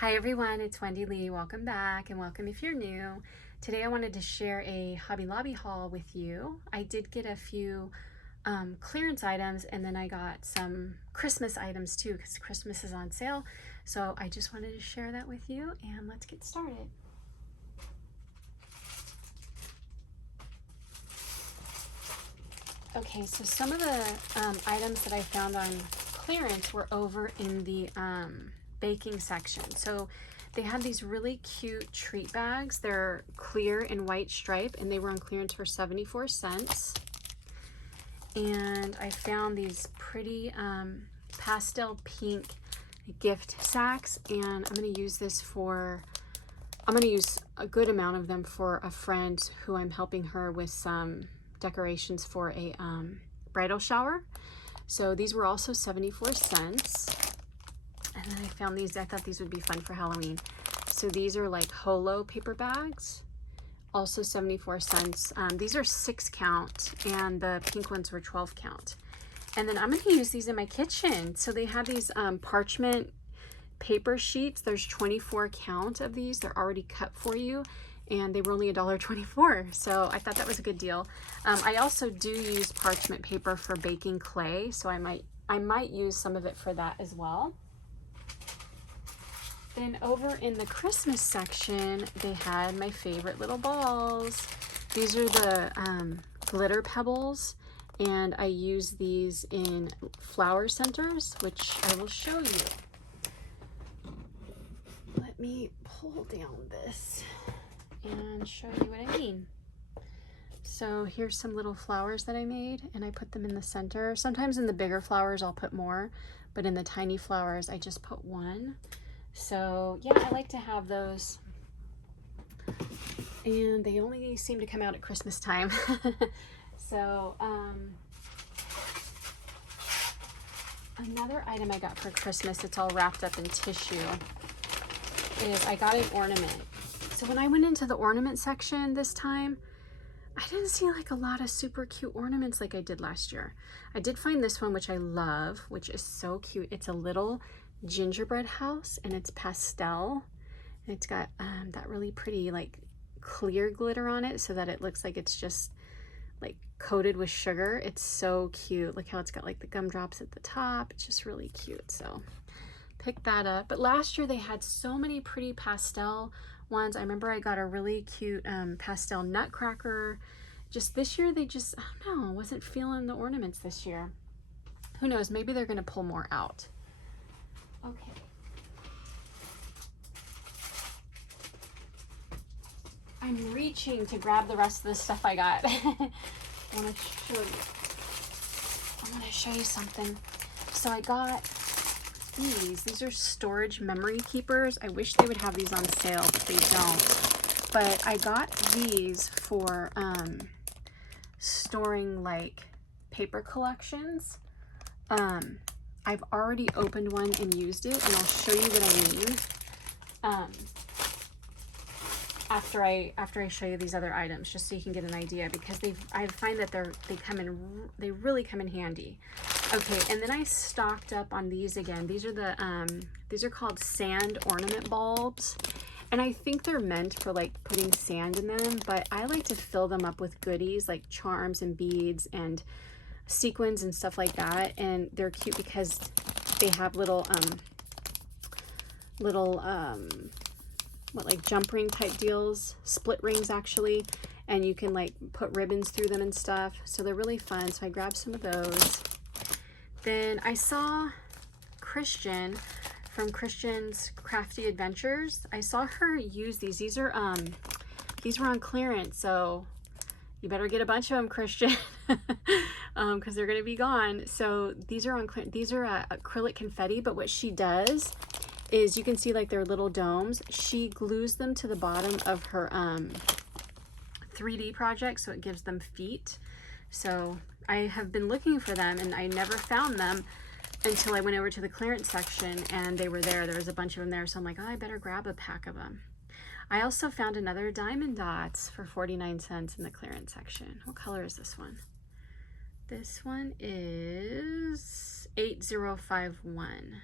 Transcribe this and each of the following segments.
Hi everyone, it's Wendy Lee. Welcome back and welcome if you're new. Today I wanted to share a Hobby Lobby haul with you. I did get a few clearance items and then I got some Christmas items too because Christmas is on sale. So I just wanted to share that with you and let's get started. Okay, so some of the items that I found on clearance were over in the baking section. So they had these really cute treat bags. They're clear and white stripe and they were on clearance for 74 cents. And I found these pretty pastel pink gift sacks, and I'm going to use a good amount of them for a friend who I'm helping her with some decorations for a bridal shower. So these were also 74 cents. And then I found these. I thought these would be fun for Halloween. So these are like holo paper bags, also 74 cents. These are 6 count and the pink ones were 12 count. And then I'm going to use these in my kitchen. So they have these parchment paper sheets. There's 24 count of these. They're already cut for you. And they were only $1.24, so I thought that was a good deal. I also do use parchment paper for baking clay, so I might use some of it for that as well. Then over in the Christmas section, they had my favorite little balls. These are the glitter pebbles, and I use these in flower centers, which I will show you. Let me pull down this and show you what I mean. So here's some little flowers that I made and I put them in the center. Sometimes in the bigger flowers I'll put more, but in the tiny flowers I just put one. So yeah, I like to have those. And they only seem to come out at Christmas time. So another item I got for Christmas, it's all wrapped up in tissue, is I got an ornament. So when I went into the ornament section this time, I didn't see like a lot of super cute ornaments like I did last year. I did find this one, which I love, which is so cute. It's a little gingerbread house and it's pastel. And it's got that really pretty like clear glitter on it so that it looks like it's just like coated with sugar. It's so cute. Look how it's got like the gumdrops at the top. It's just really cute. So pick that up. But last year they had so many pretty pastel ones. I remember I got a really cute pastel nutcracker. Just this year they just, I don't know, wasn't feeling the ornaments this year. Who knows, maybe they're gonna pull more out. Okay. I'm reaching to grab the rest of the stuff I got. I wanna show you something. So I got these are storage memory keepers. I wish they would have these on sale, but they don't. But I got these for storing like paper collections. I've already opened one and used it, and I'll show you what I mean after I show you these other items, just so you can get an idea, because I find that they really come in handy. Okay, and then I stocked up on these again. These are called sand ornament bulbs, and I think they're meant for like putting sand in them, but I like to fill them up with goodies like charms and beads and sequins and stuff like that. And they're cute because they have little like jump ring type deals, split rings actually, and you can like put ribbons through them and stuff. So they're really fun. So I grabbed some of those. Then I saw Christian from Christian's Crafty Adventures. I saw her use these. These were on clearance, so you better get a bunch of them, Christian, because they're gonna be gone. So these are on clearance. These are acrylic confetti, but what she does is, you can see like they're little domes. She glues them to the bottom of her 3D project, so it gives them feet. So I have been looking for them and I never found them until I went over to the clearance section and they were there. There was a bunch of them there, so I'm like, oh, I better grab a pack of them. I also found another diamond dots for 49 cents in the clearance section. What color is this one? This one is 8051.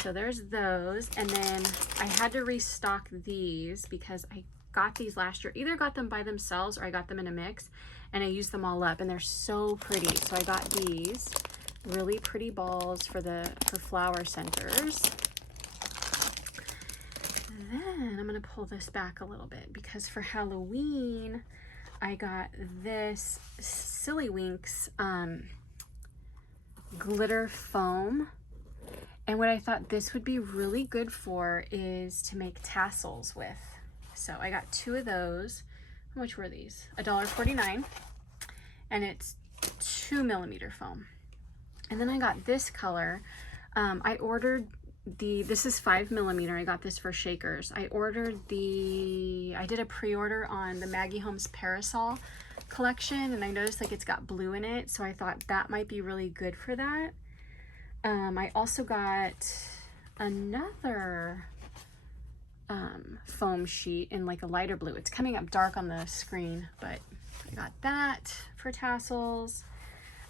So there's those. And then I had to restock these because I got these last year. Either got them by themselves or I got them in a mix, and I used them all up, and they're so pretty. So I got these really pretty balls for flower centers. Then I'm gonna pull this back a little bit because for Halloween I got this Silly Winks glitter foam, and what I thought this would be really good for is to make tassels with. So I got 2 of those. How much were these? $1.49, and it's 2mm foam. And then I got this color. I ordered this is 5mm. I got this for Shakers. I did a pre-order on the Maggie Holmes Parasol collection, and I noticed like it's got blue in it, so I thought that might be really good for that. I also got another foam sheet in like a lighter blue. It's coming up dark on the screen, but I got that for tassels.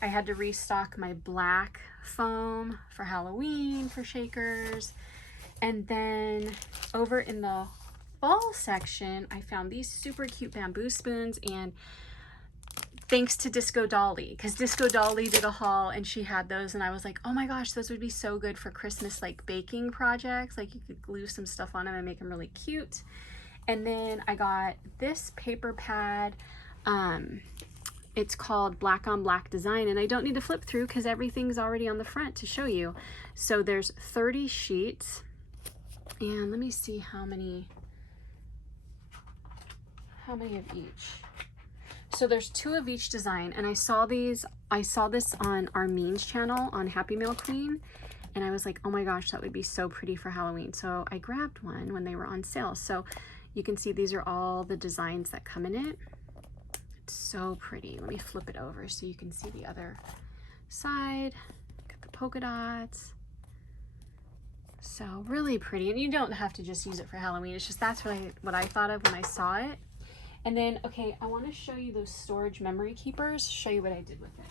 I had to restock my black foam for Halloween for Shakers. And then over in the fall section, I found these super cute bamboo spoons, and thanks to Disco Dolly, because Disco Dolly did a haul and she had those, and I was like, oh my gosh, those would be so good for Christmas like baking projects. Like you could glue some stuff on them and make them really cute. And then I got this paper pad. It's called Black on Black Design, and I don't need to flip through because everything's already on the front to show you. So there's 30 sheets, and let me see how many of each. So there's 2 of each design, and I saw this on Armin's channel on Happy Meal Queen, and I was like, oh my gosh, that would be so pretty for Halloween. So I grabbed one when they were on sale. So you can see these are all the designs that come in it. It's so pretty. Let me flip it over so you can see the other side. Got the polka dots. So really pretty, and you don't have to just use it for Halloween. It's just that's what I thought of when I saw it. And then, okay, I want to show you those storage memory keepers, show you what I did with it.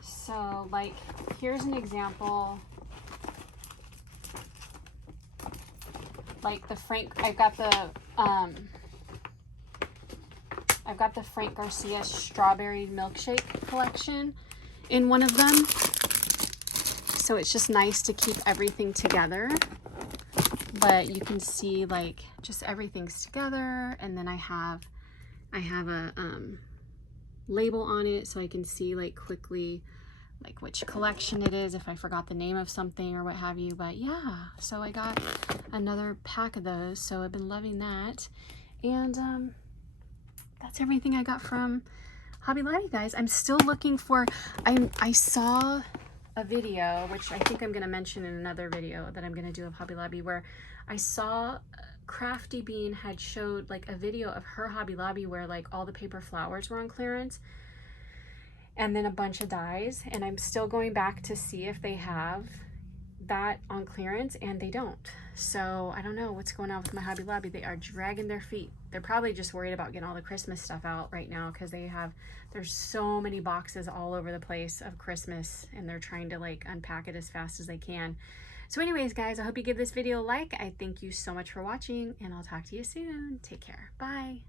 So, like, here's an example. Like I've got the Frank Garcia strawberry milkshake collection in one of them. So it's just nice to keep everything together, but you can see like just everything's together. And then I have a label on it so I can see like quickly like which collection it is if I forgot the name of something or what have you. But yeah, so I got another pack of those, so I've been loving that. And that's everything I got from Hobby Lobby, guys. I'm still looking for, I saw a video, which I think I'm going to mention in another video that I'm going to do of Hobby Lobby, where I saw Crafty Bean had showed like a video of her Hobby Lobby where like all the paper flowers were on clearance, and then a bunch of dies, and I'm still going back to see if they have that on clearance, and they don't. So I don't know what's going on with my Hobby Lobby. They are dragging their feet. They're probably just worried about getting all the Christmas stuff out right now, because there's so many boxes all over the place of Christmas, and they're trying to like unpack it as fast as they can. So anyways, guys, I hope you give this video a like. I thank you so much for watching, and I'll talk to you soon. Take care. Bye.